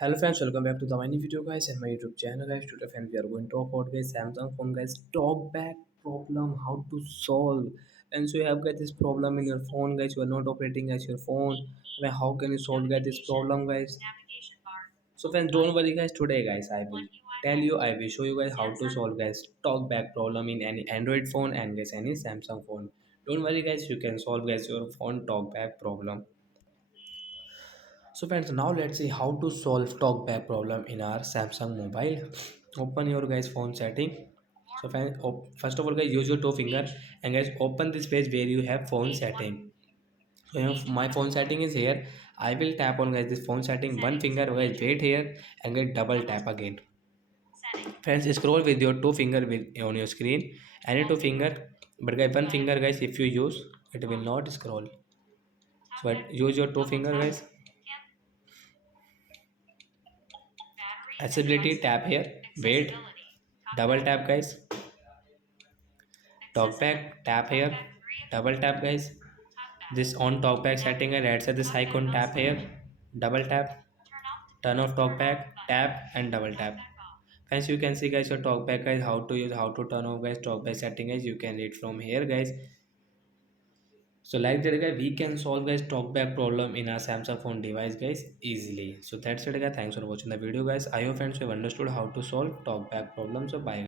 Hello friends, welcome back to the mini video guys and my YouTube channel guys. Today friends we are going to talk about guys Samsung phone guys talk back problem, how to solve. And so you have got this problem in your phone guys, you are not operating as your phone. Like, how can you solve guys this problem guys? So friends, don't worry guys, today guys I will show you guys how to solve guys talk back problem in any Android phone and guys any Samsung phone. Don't worry guys, you can solve guys your phone talk back problem. So friends, now let's see how to solve talkback problem in our Samsung mobile. Open your guys phone setting. So friends, first of all guys use your two finger and guys open this page where you have phone setting. So my phone setting is here. I will tap on guys this phone setting one finger guys wait here and get double tap again. Friends scroll with your two finger on your screen any two finger but guys one finger guys if you use it will not scroll. So use your two finger guys. Accessibility tap here. Wait. Double tap guys. Talkback tap here. Double tap guys. This on talkback setting and right side this icon tap here. Double tap. Turn off talkback. Tap and double tap. Friends, you can see guys your talkback guys how to use how to turn off guys talkback setting guys. You can read from here guys. So like that guys, we can solve guys talkback problem in our Samsung phone device guys easily. So that's it guys. Thanks for watching the video guys. I hope friends you have understood how to solve talkback problem. So bye.